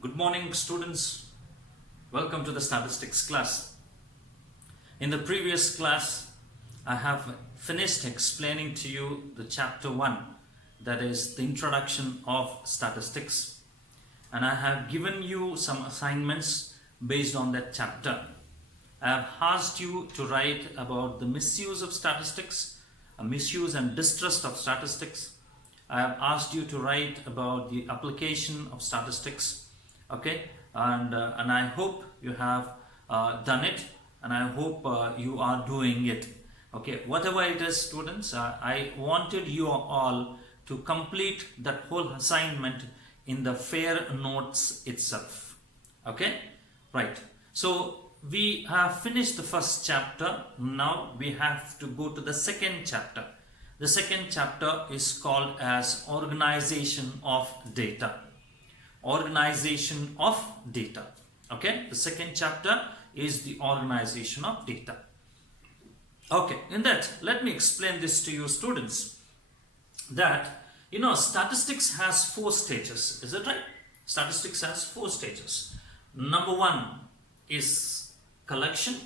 Good morning, students. Welcome to the statistics class. In the previous class, I have finished explaining to you the chapter 1, that is the introduction of statistics. And I have given you some assignments based on that chapter. I have asked you to write about the misuse of statistics, misuse and distrust of statistics. I have asked you to write about the application of statistics. Okay, and I hope you have done it, and I hope you are doing it. Okay, whatever it is, students, I wanted you all to complete that whole assignment in the fair notes itself. Okay, right. So we have finished the first chapter. Now we have to go to the second chapter. The second chapter is called as organization of data. Organization of data. Okay, the second chapter is the organization of data. Okay, in that, let me explain this to you, students, that statistics has 4 stages. Is it right? Statistics has 4 stages. Number 1 is collection.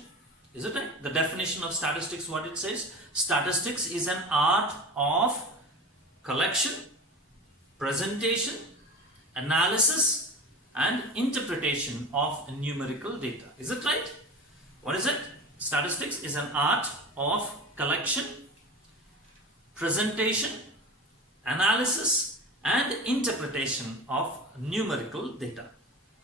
Is it right? The definition of statistics, what it says: statistics is an art of collection, presentation, analysis and interpretation of numerical data. Is it right? What is it? Statistics is an art of collection, presentation, analysis and interpretation of numerical data.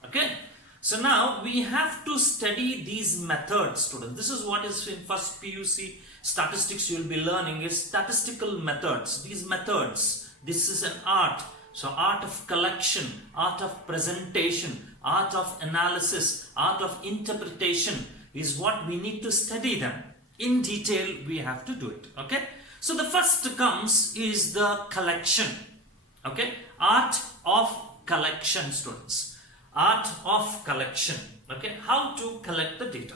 Okay, so now we have to study these methods, students. This is what is in first PUC statistics you will be learning, is statistical methods. These methods, this is an art. So art of collection, art of presentation, art of analysis, art of interpretation is what we need to study them. In detail we have to do it. Okay. So the first comes is the collection. Okay. Art of collection, students. Art of collection. Okay. How to collect the data.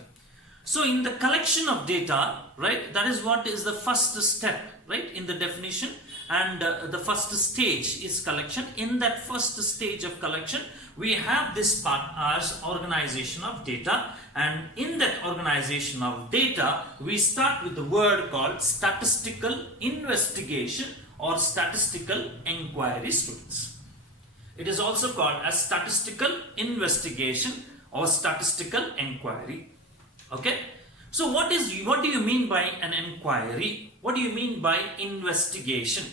So in the collection of data, right, that is what is the first step, right, in the definition. And the first stage is collection. In that first stage of collection, we have this part as organization of data. And in that organization of data, we start with the word called statistical investigation or statistical inquiry, students. It is also called as statistical investigation or statistical inquiry. Okay. So what do you mean by an inquiry? What do you mean by investigation?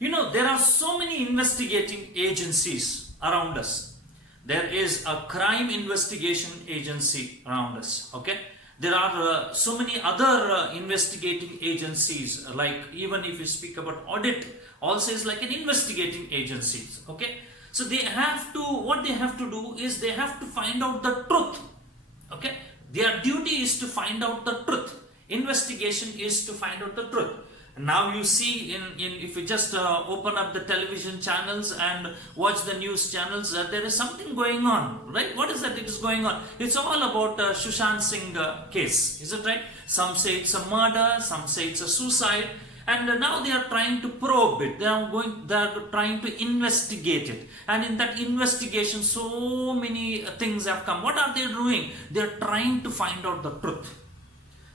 There are so many investigating agencies around us. There is a crime investigation agency around us. Okay. There are so many other investigating agencies, like even if you speak about audit, also is like an investigating agency. Okay. So what they have to do is they have to find out the truth. Okay. Their duty is to find out the truth. Investigation is to find out the truth. Now you see if you just open up the television channels and watch the news channels, there is something going on, right? What is that it is going on? It's all about Sushant Singh case. Is it right? Some say it's a murder, some say it's a suicide. And now they are trying to probe it. They are trying to investigate it. And in that investigation, so many things have come. What are they doing? They are trying to find out the truth.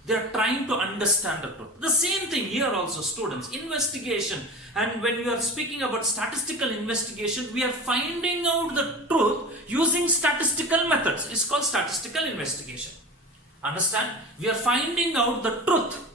They are trying to understand the truth. The same thing here also, students. Investigation. And when we are speaking about statistical investigation, we are finding out the truth using statistical methods. It's called statistical investigation. Understand? We are finding out the truth.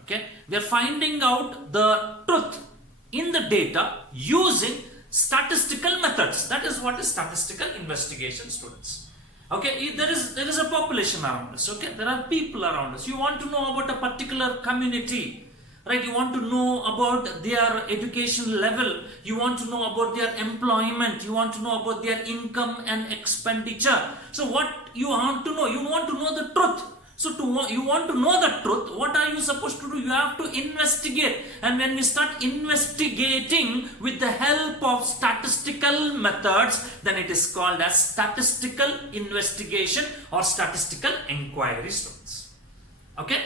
Okay, we are finding out the truth in the data using statistical methods. That is what is statistical investigation, students. Okay, there is a population around us. Okay, there are people around us. You want to know about a particular community, right? You want to know about their education level. You want to know about their employment. You want to know about their income and expenditure. So what you want to know? You want to know the truth. So you want to know the truth, what are you supposed to do? You have to investigate. And when we start investigating with the help of statistical methods, then it is called as statistical investigation or statistical inquiry, students. Okay,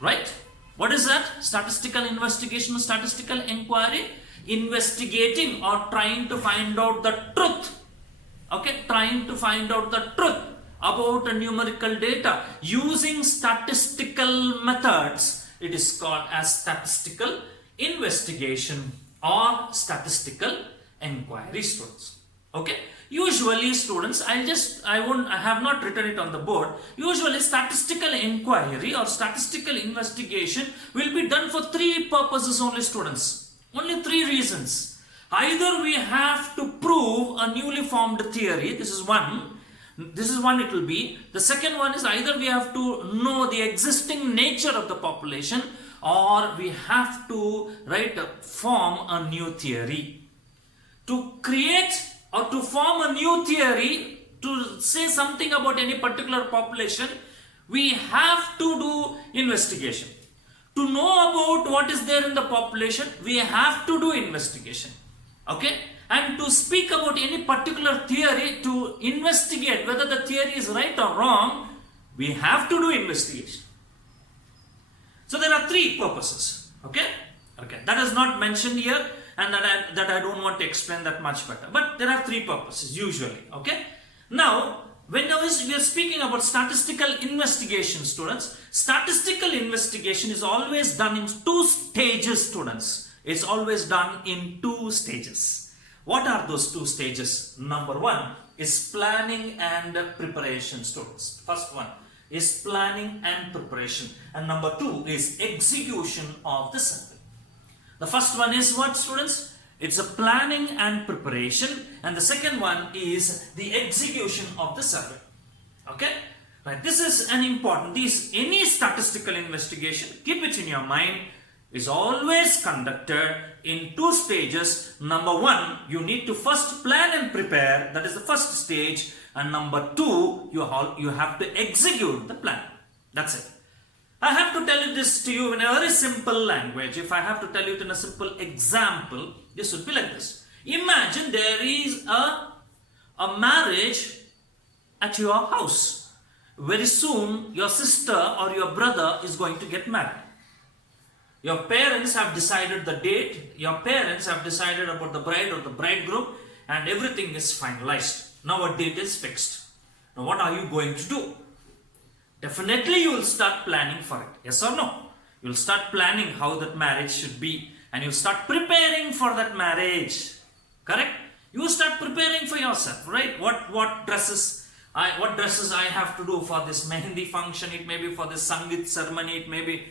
right? What is that? Statistical investigation or statistical inquiry? Investigating or trying to find out the truth Okay, trying to find out the truth about a numerical data using statistical methods. It is called as statistical investigation or statistical inquiry, students. Okay, usually students, I have not written it on the board. Usually statistical inquiry or statistical investigation will be done for three purposes only, students. Only three reasons. Either we have to prove a newly formed theory, this is one it will be. The second one is either we have to know the existing nature of the population, or we have to form a new theory. To create or to form a new theory, to say something about any particular population, we have to do investigation. To know about what is there in the population, we have to do investigation. Okay? And to speak about any particular theory, to investigate whether the theory is right or wrong, we have to do investigation. So there are three purposes. Okay? Okay. That is not mentioned here, and that I don't want to explain that much better. But there are three purposes usually. Okay? Now, whenever we are speaking about statistical investigation, students, statistical investigation is always done in two stages, students. It's always done in two stages. What are those two stages? Number one is planning and preparation, students. First one is planning and preparation, and number two is execution of the survey. The first one is what, students? It's a planning and preparation, and the second one is the execution of the survey. Okay? Right. This is an important. Any statistical investigation, keep it in your mind, is always conducted in two stages. Number one, you need to first plan and prepare. That is the first stage. And number two, you have to execute the plan. That's it. I have to tell this to you in a very simple language. If I have to tell you it in a simple example, this would be like this. Imagine there is a marriage at your house. Very soon, your sister or your brother is going to get married. Your parents have decided the date, your parents have decided about the bride or the bridegroom, and everything is finalized. Now a date is fixed. Now what are you going to do? Definitely you will start planning for it. Yes or no? You will start planning how that marriage should be, and you will start preparing for that marriage. Correct? You will start preparing for yourself, right? What dresses I have to do for this mehendi function, it may be for the Sangeet ceremony, it may be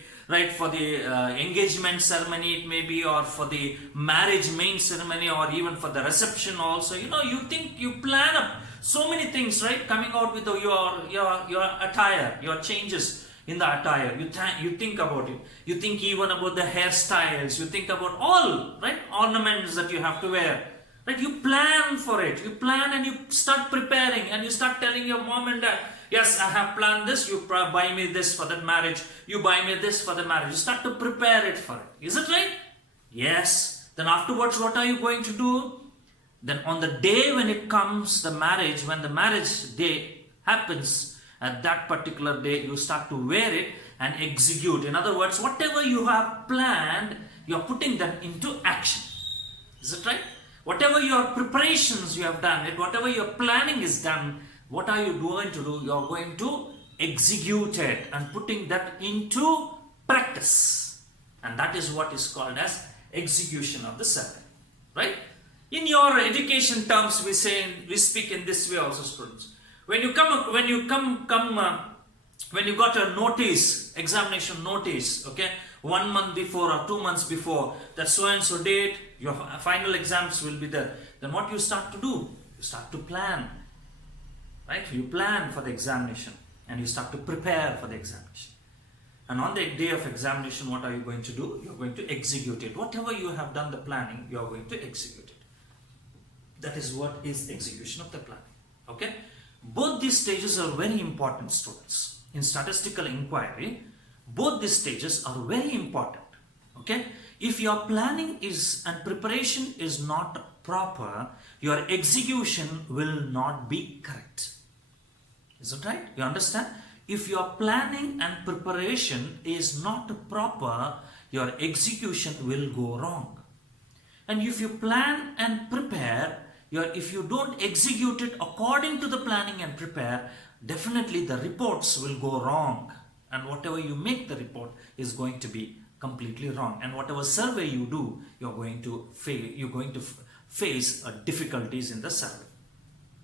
for the engagement ceremony, it may be, or for the marriage main ceremony, or even for the reception also. You plan up so many things, right? Coming out with your attire, your changes in the attire. You think about it. You think even about the hairstyles. You think about all, ornaments that you have to wear. Right? You plan for it. You plan and you start preparing, and you start telling your mom and dad, yes, I have planned this. You buy me this for that marriage. You buy me this for the marriage. You start to prepare it for it. Is it right? Yes. Then afterwards, what are you going to do? Then on the day when it comes, when the marriage day happens, at that particular day, you start to wear it and execute. In other words, whatever you have planned, you are putting them into action. Is it right? Whatever your preparations you have done, whatever your planning is done, what are you going to do? You are going to execute it and putting that into practice. And that is what is called as execution of the survey. Right? In your education terms, we speak in this way also, students. When you got a notice, examination notice, okay, 1 month before or 2 months before, that so and so date, your final exams will be there. Then what you start to do? You start to plan. Right? You plan for the examination and you start to prepare for the examination. And on the day of examination, what are you going to do? You are going to execute it. Whatever you have done the planning, you are going to execute it. That is what is execution of the planning. Okay? Both these stages are very important, students. In statistical inquiry, both these stages are very important. Okay? If your planning and preparation is not proper, your execution will not be correct. Is it right? You understand? If your planning and preparation is not proper, your execution will go wrong. And if you plan and prepare, if you don't execute it according to the planning and prepare, definitely the reports will go wrong, and whatever you make the report is going to be completely wrong, and whatever survey you do, you're going to face difficulties in the survey.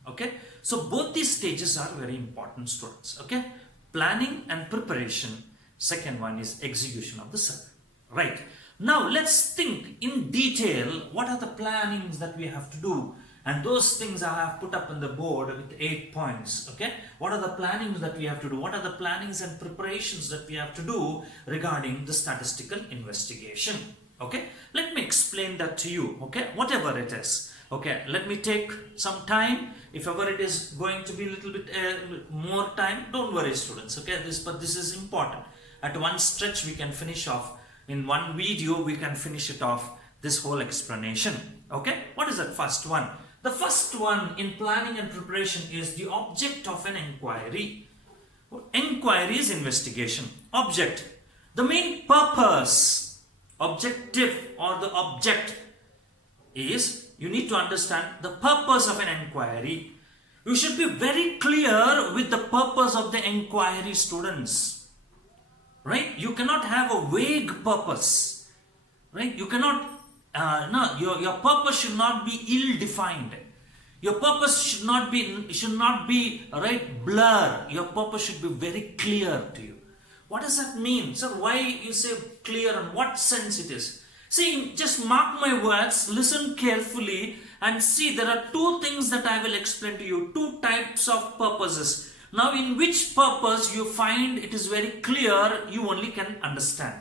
Okay, so both these stages are very important, students. Okay, planning and preparation. Second one is execution of the survey. Right, now let's think in detail what are the plannings that we have to do, and those things I have put up on the board with 8 points. Okay, what are the plannings that we have to do? What are the plannings and preparations that we have to do regarding the statistical investigation? Okay, let me explain that to you. Okay, whatever it is. Okay, let me take some time. If ever it is going to be a little bit more time, don't worry, students. Okay, but this is important. At one stretch, we can finish off. In one video, we can finish it off, this whole explanation. Okay, what is that first one? The first one in planning and preparation is the object of an inquiry. Inquiry is investigation. Object, the main purpose, objective or the object is, you need to understand the purpose of an inquiry. You should be very clear with the purpose of the inquiry, students. Right? You cannot have a vague purpose. Right? You cannot, your purpose should not be ill-defined. Your purpose should not be right, blur. Your purpose should be very clear to you. What does that mean? Sir, why you say clear, and what sense it is? See, just mark my words, listen carefully and see, there are two things that I will explain to you, two types of purposes. Now, in which purpose you find it is very clear, you only can understand.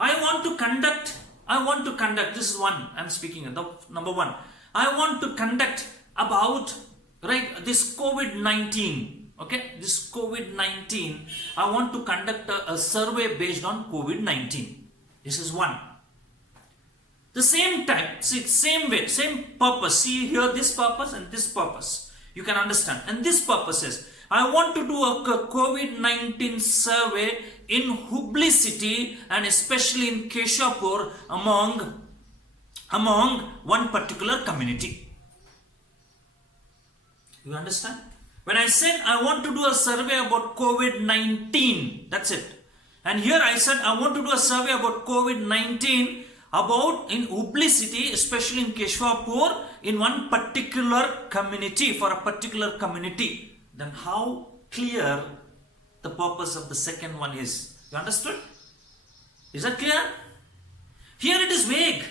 I want to conduct, this is one I'm speaking of, number one. I want to conduct about, right, this COVID-19, okay, this COVID-19, I want to conduct a survey based on COVID-19. This is one. The same type, see, same way, same purpose. See here, this purpose and this purpose. You can understand. And this purpose is, I want to do a COVID-19 survey in Hubli city and especially in Keshapur among one particular community. You understand? When I said I want to do a survey about COVID-19, that's it. And here I said I want to do a survey about COVID-19 about in Hubli city, especially in Keshwapur, in one particular community, for a particular community. Then how clear the purpose of the second one is? You understood? Is that clear? Here it is vague.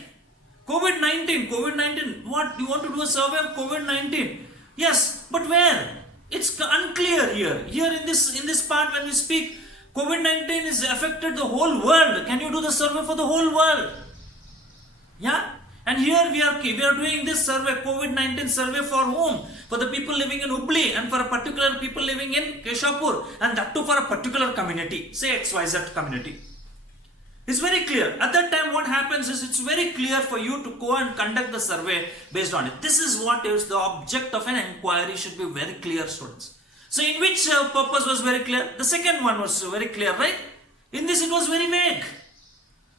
COVID-19, what? You want to do a survey of COVID-19? Yes, but where? It's unclear here. Here in this part when we speak, COVID-19 is affected the whole world. Can you do the survey for the whole world? Yeah? And here we are doing this survey, COVID-19 survey for whom? For the people living in Hubli and for a particular people living in Keshapur, and that too for a particular community, say XYZ community. It's very clear. At that time what happens is, it's very clear for you to go and conduct the survey based on it. This is what is the object of an inquiry, should be very clear, students. So in which purpose was very clear? The second one was very clear, right? In this it was very vague.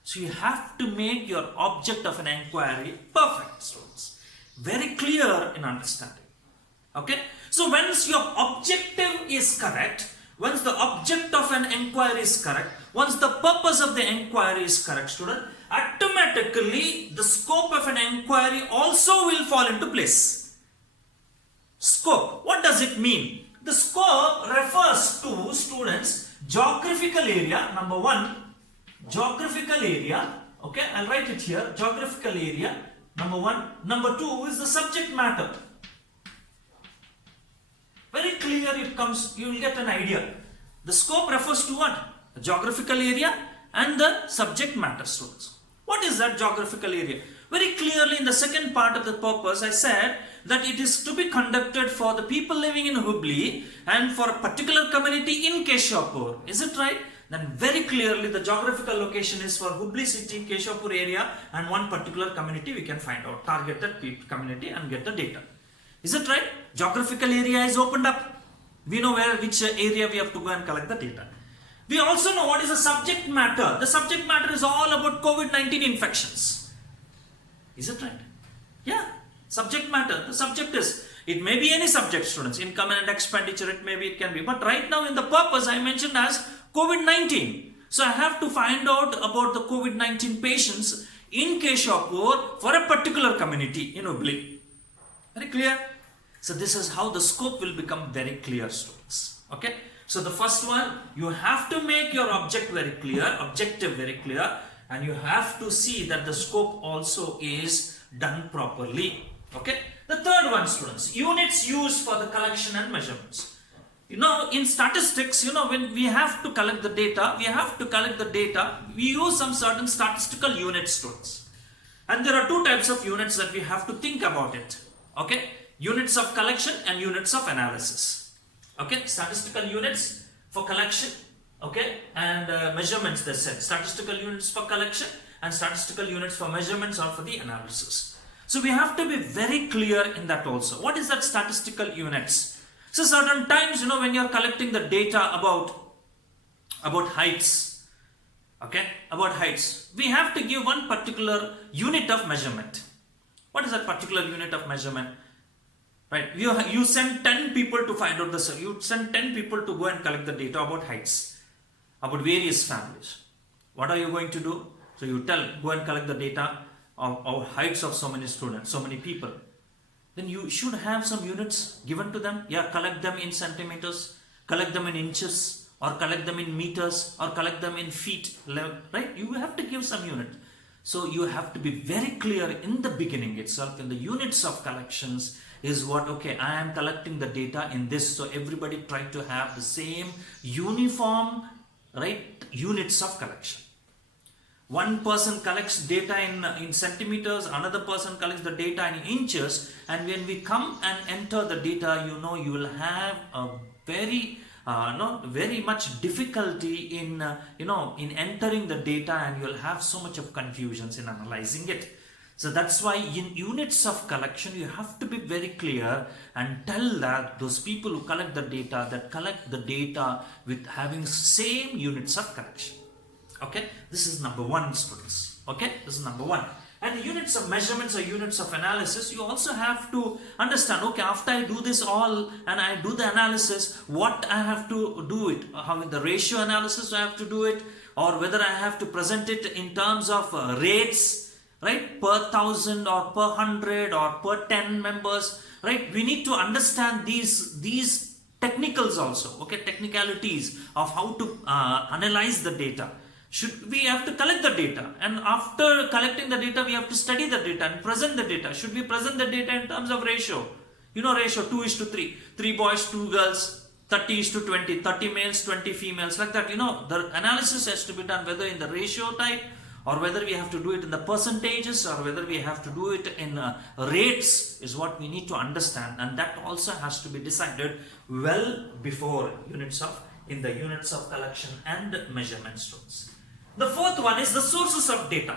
So you have to make your object of an inquiry perfect, students. Very clear in understanding. Okay? So once your objective is correct, once the object of an inquiry is correct, once the purpose of the inquiry is correct, student, automatically the scope of an inquiry also will fall into place. Scope. What does it mean? The scope refers to, students, geographical area, number one. Geographical area, okay, I'll write it here, geographical area, number one. Number two is the subject matter. Very clear it comes, you will get an idea. The scope refers to what? The geographical area and the subject matter, students. What is that geographical area? Very clearly in the second part of the purpose, I said that it is to be conducted for the people living in Hubli and for a particular community in Keshapur. Is it right? Then very clearly the geographical location is for Hubli city, Keshapur area and one particular community we can find out. Target that community and get the data. Is it right? Geographical area is opened up. We know which area we have to go and collect the data. We also know what is the subject matter. The subject matter is all about COVID-19 infections. Is it right? Yeah. Subject matter, the subject is, it may be any subject, students, income and expenditure, it can be, but right now in the purpose I mentioned as COVID-19. So I have to find out about the COVID-19 patients in Keshapur for a particular community in Hubli. Very clear? So this is how the scope will become very clear, students. Okay? So the first one, you have to make your objective very clear, and you have to see that the scope also is done properly. Okay? The third one, students, units used for the collection and measurements. In statistics, when we have to collect the data, we use some certain statistical units, students. And there are two types of units that we have to think about it. Okay? Units of collection and units of analysis. Okay? Statistical units for collection, okay, and measurements, they said. Statistical units for collection and statistical units for measurements or for the analysis. So we have to be very clear in that also. What is that statistical units? So certain times, when you are collecting the data about heights, okay, about heights, we have to give one particular unit of measurement. What is that particular unit of measurement? Right, you send 10 people to find out this. You send 10 people to go and collect the data about heights, about various families. What are you going to do? So you go and collect the data of heights of so many students, so many people. Then you should have some units given to them. Yeah, collect them in centimeters, collect them in inches, or collect them in meters, or collect them in feet. Right? You have to give some unit. So you have to be very clear in the beginning itself, in the units of collections is what, okay, I am collecting the data in this. So everybody try to have the same uniform, right, units of collection. One person collects data in centimeters, another person collects the data in inches, and when we come and enter the data, you will have a very much difficulty in entering the data, and you'll have so much of confusions in analyzing it. So that's why in units of collection, you have to be very clear and tell that those people who collect the data, that collect the data with having same units of collection. Okay, this is number one, students. Okay, this is number one. And the units of measurements or units of analysis, you also have to understand, okay, after I do this all and I do the analysis, what I have to do it, how in the ratio analysis I have to do it, or whether I have to present it in terms of rates, right, per 1,000 or per 100 or per 10 members, right? We need to understand these technicals also, okay, technicalities of how to analyze the data. We have to collect the data, and after collecting the data, we have to study the data and present the data. Should we present the data in terms of ratio? Ratio 2:3, 3 boys, 2 girls, 30:20, 30 males, 20 females, like that. The analysis has to be done whether in the ratio type, or whether we have to do it in the percentages, or whether we have to do it in rates, is what we need to understand, and that also has to be decided well before in the units of collection and measurement, students. The fourth one is the sources of data.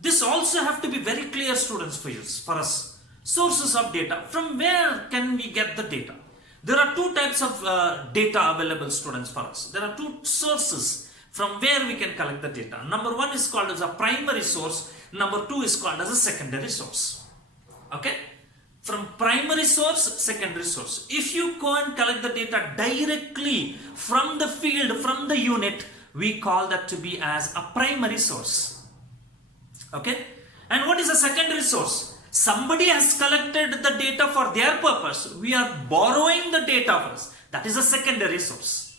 This also have to be very clear, students, for us. Sources of data. From where can we get the data? There are two types of data available, students, for us. There are two sources from where we can collect the data. Number one is called as a primary source. Number two is called as a secondary source. Okay? From primary source, secondary source. If you go and collect the data directly from the field, from the unit, we call that to be as a primary source. Okay? And what is a secondary source? Somebody has collected the data for their purpose. We are borrowing the data for us. That is a secondary source.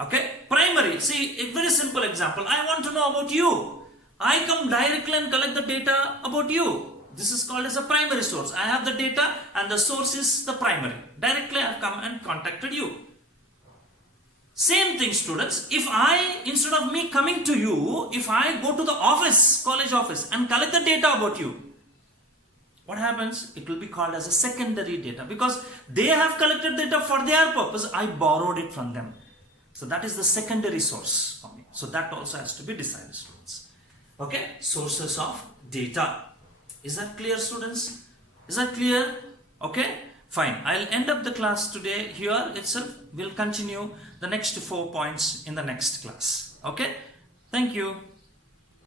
Okay? Primary. See, a very simple example. I want to know about you. I come directly and collect the data about you. This is called as a primary source. I have the data and the source is the primary. Directly I have come and contacted you. Same thing, students. If instead of me coming to you, if I go to the office, college office, and collect the data about you, what happens? It will be called as a secondary data, because they have collected data for their purpose. I borrowed it from them. So that is the secondary source for me. So that also has to be decided, students. Okay? Sources of data. Is that clear, students? Is that clear? Okay? Fine. I'll end up the class today here itself. We'll continue the next 4 points in the next class. Okay? Thank you.